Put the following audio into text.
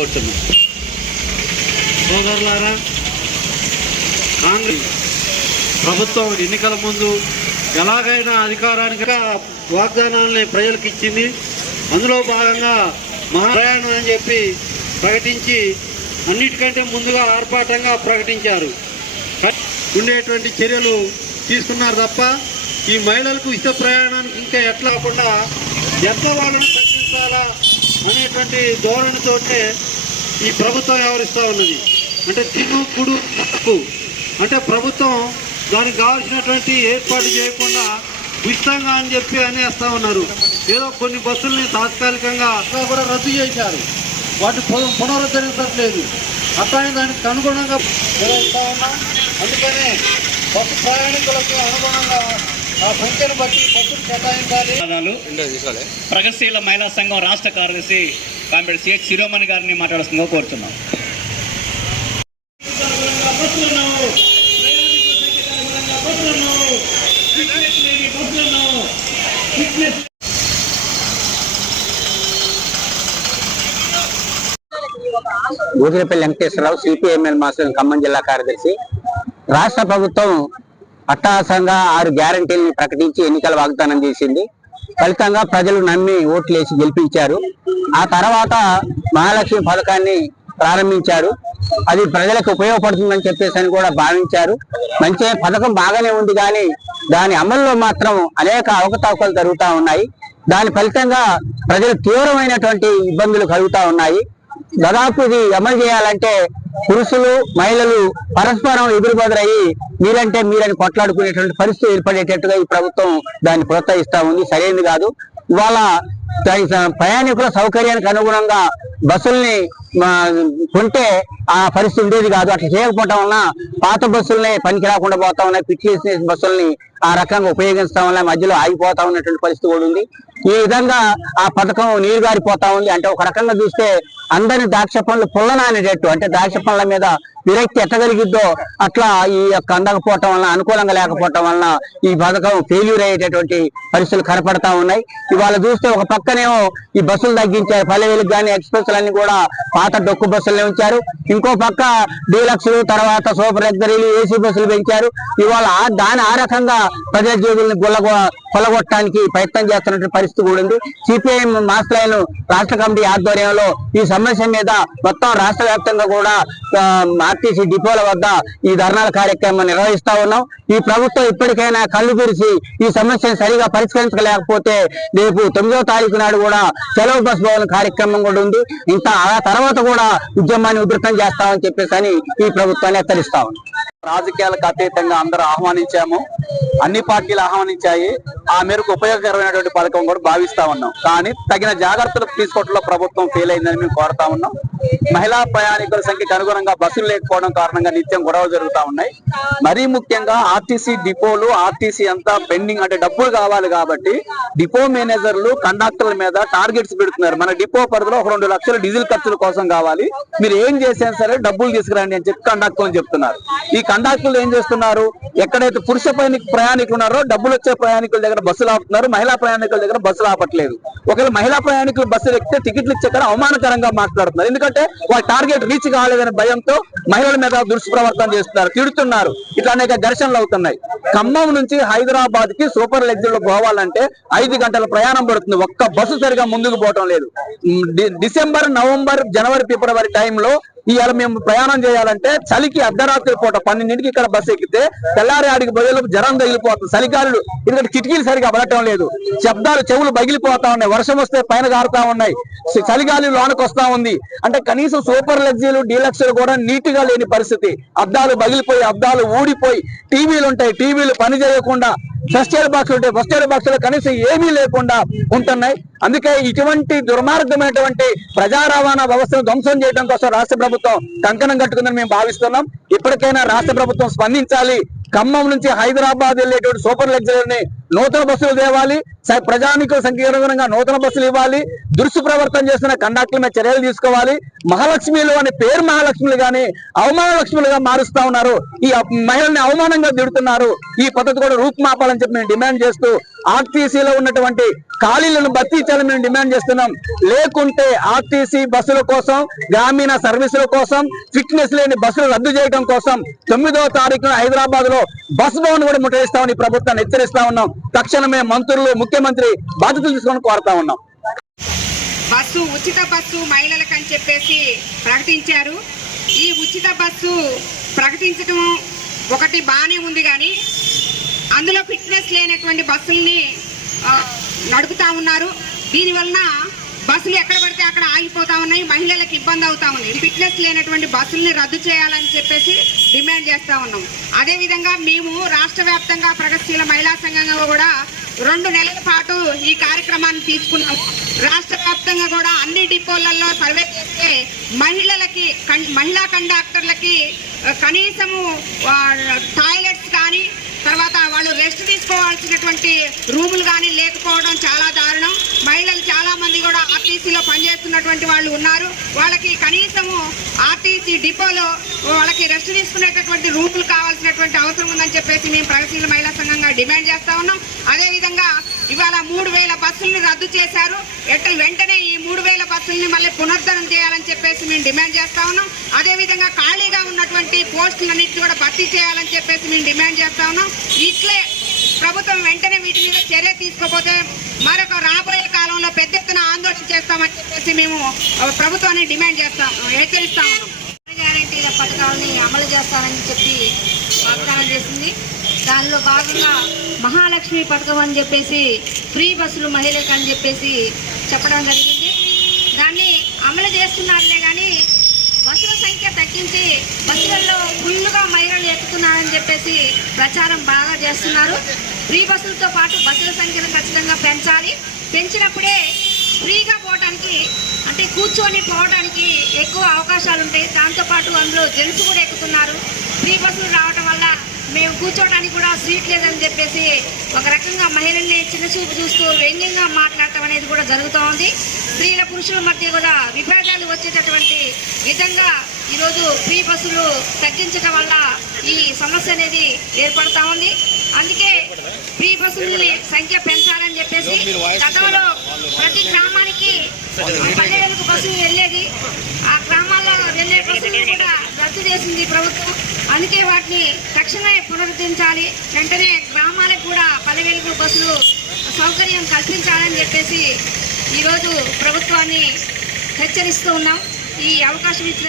కోరుతున్నాం. సోదరులారా కాంగ్రెస్ ప్రభుత్వం ఎన్నికల ముందు ఎలాగైనా అధికారానికి వాగ్దానాలని ప్రజలకు ఇచ్చింది. అందులో భాగంగా మహారాయణ అని చెప్పి ప్రకటించి అన్నిటికంటే ముందుగా ఆర్పాటంగా ప్రకటించారు. ఉండేటువంటి చర్యలు తీసుకున్నారు తప్ప ఈ మహిళలకు ఇష్ట ప్రయాణానికి ఇంకా ఎట్లా కాకుండా ఎంత వాళ్ళని తగ్గించాలా అనేటువంటి ధోరణితోటే ఈ ప్రభుత్వం వ్యవహరిస్తూ ఉన్నది. అంటే తిను కుడు తప్పు అంటే ప్రభుత్వం దానికి కావాల్సినటువంటి ఏర్పాటు చేయకుండా ఉచితంగా అని చెప్పి అనేస్తా ఉన్నారు. ఏదో కొన్ని బస్సుల్ని తాత్కాలికంగా అట్లా కూడా రద్దు చేశారు. వాటి పునరుద్ధరించట్లేదు. అట్లానే దానికి అనుగుణంగా ఉన్నా ఉన్నాం అందుకనే బస్సు ప్రయాణికులకు అనుగుణంగా ప్రగతిశీల మహిళా సంఘం రాష్ట్ర కార్యదర్శి కాంపేట సిహెచ్ శిరోమణి గారిని మాట్లాడుతుందో కోరుతున్నాం. ఊదిరపల్లి వెంకటేశ్వరరావు సిపిఎంఎల్ మాస్టర్ ఖమ్మం జిల్లా కార్యదర్శి. రాష్ట్ర ప్రభుత్వం అట్టహాసంగా ఆరు గ్యారంటీలను ప్రకటించి ఎన్నికల వాగ్దానం చేసింది. ఫలితంగా ప్రజలు నమ్మి ఓట్లు వేసి గెలిపించారు. ఆ తర్వాత మహాలక్ష్మి పథకాన్ని ప్రారంభించారు. అది ప్రజలకు ఉపయోగపడుతుందని చెప్పేసి అని కూడా భావించారు. మంచి పథకం బాగానే ఉంది కానీ దాని అమల్లో మాత్రం అనేక అవకతవకలు జరుగుతూ ఉన్నాయి. దాని ఫలితంగా ప్రజలు తీవ్రమైనటువంటి ఇబ్బందులు కలుగుతూ ఉన్నాయి. దాదాపు ఇది అమలు చేయాలంటే పురుషులు మహిళలు పరస్పరం ఎదురుబెదురయ్యి మీరంటే మీరని కొట్లాడుకునేటువంటి పరిస్థితి ఏర్పడేటట్టుగా ఈ ప్రభుత్వం దాన్ని ప్రోత్సహిస్తా ఉంది. సరైనది కాదు. ఇవాళ ప్రయాణికుల సౌకర్యానికి అనుగుణంగా బస్సుల్ని ఆ, కొంటే ఆ పరిస్థితి ఉండేది కాదు. అట్లా చేయకపోవటం వలన పాత బస్సుల్ని పనికి రాకుండా పోతా ఉన్నాయి. పిచ్చి బస్సుల్ని ఆ రకంగా ఉపయోగించడం వల్ల మధ్యలో ఆగిపోతా ఉన్నటువంటి పరిస్థితి కూడా ఉంది. ఈ విధంగా ఆ పథకం నీరు గారిపోతా ఉంది. అంటే ఒక రకంగా చూస్తే అందరి ద్రాక్ష పండ్లు పుల్లనానేటట్టు. అంటే ద్రాక్ష పండ్ల మీద విరక్తి ఎట్టగలిగిద్దో అట్లా ఈ యొక్క అందకపోవటం వలన అనుకూలంగా లేకపోవటం వలన ఈ పథకం ఫెయిల్యూర్ అయ్యేటటువంటి పరిస్థితులు కనపడతా ఉన్నాయి. ఇవాళ చూస్తే ఒక పక్కనేమో ఈ బస్సులు తగ్గించారు. పల్లెవేలకు కానీ ఎక్స్ప్రెస్లన్నీ కూడా పాత డొక్కు బస్సులనే ఉంచారు. ఇంకో పక్క డీలక్స్ తర్వాత సూపర్ లగ్జరీలు ఏసీ బస్సులు పెంచారు. ఇవాళ దాని ఆ రకంగా ప్రజల జేబుల్ని గుల్ల కొలగొట్టడానికి ప్రయత్నం చేస్తున్నటువంటి పరిస్థితి కూడా ఉంది. సిపిఐఎం మాస్ లైన్ రాష్ట్ర కమిటీ ఆధ్వర్యంలో ఈ సమస్య మీద మొత్తం రాష్ట్ర వ్యాప్తంగా కూడా ఆర్టీసీ డిపోల వద్ద ఈ ధర్నాల కార్యక్రమం నిర్వహిస్తా ఉన్నాం. ఈ ప్రభుత్వం ఇప్పటికైనా కళ్ళు తెరిచి ఈ సమస్యను సరిగా పరిష్కరించలేకపోతే రేపు తొమ్మిదో తారీఖు నాడు కూడా సెలవు బస్ భవన్ కార్యక్రమం కూడా ఉంది. ఇంకా ఆ తర్వాత కూడా ఉద్యమాన్ని ఉధృతం చేస్తామని చెప్పేసి ఈ ప్రభుత్వాన్ని హెచ్చరిస్తా ఉన్నాం. రాజకీయాలకు అతీతంగా అందరూ ఆహ్వానించాము. అన్ని పార్టీలు ఆహ్వానించాయి. ఆ మేరకు ఉపయోగకరమైనటువంటి పథకం కూడా భావిస్తా ఉన్నాం. కానీ తగిన జాగ్రత్తలు తీసుకోవడంలో ప్రభుత్వం ఫెయిల్ అయిందని మేము కోరుతా ఉన్నాం. మహిళా ప్రయాణికుల సంఖ్యకు అనుగుణంగా బస్సులు లేకపోవడం కారణంగా నిత్యం గొడవలు జరుగుతా ఉన్నాయి. మరీ ముఖ్యంగా ఆర్టీసీ డిపోలు ఆర్టీసీ అంతా పెండింగ్ అంటే డబ్బులు కావాలి కాబట్టి డిపో మేనేజర్లు కండక్టర్ల మీద టార్గెట్స్ పెడుతున్నారు. మన డిపో పరిధిలో ఒక రెండు లక్షల డీజిల్ ఖర్చుల కోసం కావాలి. మీరు ఏం చేసినా సరే డబ్బులు తీసుకురండి అని చెప్పి కండక్టర్లు చెప్తున్నారు. ఈ కండాకులు ఏం చేస్తున్నారు? ఎక్కడైతే పురుష ప్రయాణికులు ఉన్నారో డబ్బులు వచ్చే ప్రయాణికుల దగ్గర బస్సులు ఆపుతున్నారు మహిళా ప్రయాణికుల దగ్గర బస్సులు ఆపట్లేదు. ఒకవేళ మహిళా ప్రయాణికులు బస్సులు ఎక్కితే టికెట్లు ఇచ్చే అవమానకరంగా మాట్లాడుతున్నారు. ఎందుకంటే వాళ్ళ టార్గెట్ రీచ్ కాలేదనే భయంతో మహిళల మీద దుష్ప్రవర్తన చేస్తున్నారు తిడుతున్నారు. ఇట్లా అనేక ఘర్షణలు అవుతున్నాయి. ఖమ్మం నుంచి హైదరాబాద్కి సూపర్ లగ్జరీలో పోవాలంటే ఐదు గంటల ప్రయాణం పడుతుంది. ఒక్క బస్సు సరిగా ముందుకు పోవటం లేదు. డిసెంబర్ నవంబర్ జనవరి ఫిబ్రవరి టైంలో ఇవాళ మేము ప్రయాణం చేయాలంటే చలికి అర్ధరాత్రి పూట పన్నెండింటికి ఇక్కడ బస్సు ఎక్కితే తెల్లారి ఆడికి బదులు జ్వరం తగిలిపోతుంది. చలికాలు ఎందుకంటే కిటికీలు సరిగా పడటం లేదు. శబ్దాలు చెవులు బగిలిపోతా ఉన్నాయి. వర్షం వస్తే పైన కారుతా ఉన్నాయి. చలిగాలి లోనకు వస్తా ఉంది. అంటే కనీసం సూపర్ లగ్జీలు డీలక్స్లు కూడా నీట్గా లేని పరిస్థితి. అద్దాలు బగిలిపోయి అద్దాలు ఊడిపోయి టీవీలు ఉంటాయి టీవీలు పని చేయకుండా ఫస్ట్ ఎయిడ్ బాక్స్ ఉంటాయి ఫస్ట్ ఎయిడ్ బాక్స్ కనీసం ఏమీ లేకుండా ఉంటున్నాయి. అందుకే ఇటువంటి దుర్మార్గమైనటువంటి ప్రజా రవాణా వ్యవస్థను ధ్వంసం చేయడం కోసం రాష్ట్ర ప్రభుత్వం కంకణం కట్టుకుందని మేము భావిస్తున్నాం. ఇప్పటికైనా రాష్ట్ర ప్రభుత్వం స్పందించాలి. ఖమ్మం నుంచి హైదరాబాద్ వెళ్ళేటువంటి సూపర్ లగ్జరీని నూతన బస్సులు తేవాలి ప్రజానికుల సంకీర్ణంగా నూతన బస్సులు ఇవ్వాలి దురుసు ప్రవర్తన చేస్తున్న కండక్టర్ల మీద చర్యలు తీసుకోవాలి. మహాలక్ష్మిలు అనే పేరు మహాలక్ష్మిలు కానీ అవమాన లక్ష్ములుగా మారుస్తా ఉన్నారు. ఈ మహిళల్ని అవమానంగా దిడుతున్నారు ఈ పద్ధతి కూడా రూపుమాపాలని చెప్పి మేము డిమాండ్ చేస్తూ ఆర్టీసీలో ఉన్నటువంటి ఖాళీలను భర్తీ చేయాలని మేము డిమాండ్ చేస్తున్నాం. లేకుంటే ఆర్టీసీ బస్సుల కోసం గ్రామీణ సర్వీసుల కోసం ఫిట్నెస్ లేని బస్సులు రద్దు చేయడం కోసం తొమ్మిదవ తారీఖున హైదరాబాద్లో బస్ భవన్ కూడా ముట్టడిస్తామని ప్రభుత్వాన్ని హెచ్చరిస్తా ఉన్నాం. తక్షణమే మంత్రులు ముఖ్యమంత్రి బాధ్యతలు తీసుకొని కోరుతా ఉన్నాం. బస్సు ఉచిత బస్సు మహిళలకు అని చెప్పేసి ప్రకటించారు. ఈ ఉచిత బస్సు ప్రకటించడం ఒకటి బాగానే ఉంది కానీ అందులో ఫిట్నెస్ లేనటువంటి బస్సుల్ని నడుపుతా ఉన్నారు. దీనివలన బస్సులు ఎక్కడ పడితే అక్కడ ఆగిపోతా ఉన్నాయి. మహిళలకు ఇబ్బంది అవుతా ఉన్నాయి. ఫిట్నెస్ లేనటువంటి బస్సుల్ని రద్దు చేయాలని చెప్పేసి డిమాండ్ చేస్తూ ఉన్నాం. అదేవిధంగా మేము రాష్ట్ర వ్యాప్తంగా ప్రగతిశీల మహిళా సంఘంగా కూడా రెండు నెలల పాటు ఈ కార్యక్రమాన్ని తీసుకున్నాము రాష్ట్ర వ్యాప్తంగా కూడా అన్ని డిపోలలో సర్వే చేస్తే మహిళలకి మహిళా కండక్టర్లకి కనీసము టాయిలెట్స్ కానీ తర్వాత వాళ్ళు రెస్ట్ తీసుకోవాల్సినటువంటి రూములు కానీ లేకపోవడం చాలా దారుణం. మహిళలు చాలా మంది కూడా ఆర్టీసీలో పనిచేస్తున్నటువంటి వాళ్ళు ఉన్నారు. వాళ్ళకి కనీసము ఆర్టీసీ డిపోలో వాళ్ళకి రెస్ట్ తీసుకునేటటువంటి రూములు కావాల్సినటువంటి అవసరం ఉందని చెప్పేసి మేము ప్రగతిశీల మహిళా సంఘంగా డిమాండ్ చేస్తా ఉన్నాం. అదేవిధంగా ఇవాళ మూడు వేల బస్సులను రద్దు చేశారు. ఎట్ట వెంటనే ఈ మూడు వేల బస్సుల్ని మళ్ళీ పునరుద్ధరణ చేయాలని చెప్పేసి మేము డిమాండ్ చేస్తా ఉన్నాం. అదేవిధంగా ఖాళీగా ఉన్నటువంటి పోస్టులన్నింటినీ కూడా భర్తీ చేయాలని చెప్పేసి మేము డిమాండ్ చేస్తా ఉన్నాం. ఇట్లే ప్రభుత్వం వెంటనే వీటి మీద చర్య తీసుకోకపోతే మరొక రాబోయే కాలంలో పెద్ద ఎత్తున ఆందోళన చేస్తామని చెప్పేసి మేము ప్రభుత్వాన్ని డిమాండ్ చేస్తాం హెచ్చరిస్తా ఉన్నాం. గ్యారంటీల పథకాలని అమలు చేస్తానని చెప్పి వాగ్దానం చేసింది. దానిలో భాగంగా మహాలక్ష్మి పథకం అని చెప్పేసి ఫ్రీ బస్సులు మహిళలకు అని చెప్పేసి చెప్పడం జరిగింది. దాన్ని అమలు చేస్తున్నారులే కానీ బస్సుల సంఖ్య తగ్గించి బస్సులలో ఫుల్గా మహిళలు ఎక్కుతున్నారని చెప్పేసి ప్రచారం బాగా చేస్తున్నారు. ఫ్రీ బస్సులతో పాటు బస్సుల సంఖ్యను ఖచ్చితంగా పెంచాలి. పెంచినప్పుడే ఫ్రీగా పోవడానికి అంటే కూర్చొని పోవడానికి ఎక్కువ అవకాశాలు ఉంటాయి దాంతోపాటు అందులో జెంట్స్ కూడా ఎక్కుతున్నారు. ఫ్రీ బస్సులు రావడం వల్ల మేము కూర్చోవడానికి కూడా సీట్ లేదని చెప్పేసి ఒక రకంగా మహిళల్ని చిన్న చూపు చూస్తూ వ్యంగ్యంగా మాట్లాడటం అనేది కూడా జరుగుతూ ఉంది. స్త్రీల పురుషుల మధ్య కూడా విభేదాలు వచ్చేటటువంటి విధంగా ఈరోజు ఫ్రీ బస్సులు తగ్గించడం వల్ల ఈ సమస్య అనేది ఏర్పడతా ఉంది. అందుకే ఫ్రీ బస్సులని సంఖ్య పెంచాలని చెప్పేసి గతంలో ప్రతి గ్రామానికి పల్లెలకు బస్సులు వెళ్ళేది. ఆ గ్రామ కూడా రద్దు చేసింది ప్రభుత్వం. అందుకే వాటిని తక్షణమే పునరుద్ధరించాలి. వెంటనే గ్రామాలకు కూడా పల్లె బస్సులు సౌకర్యం కల్పించాలని చెప్పేసి ఈరోజు ప్రభుత్వాన్ని హెచ్చరిస్తూ ఉన్నాం. ఈ అవకాశం ఇచ్చిన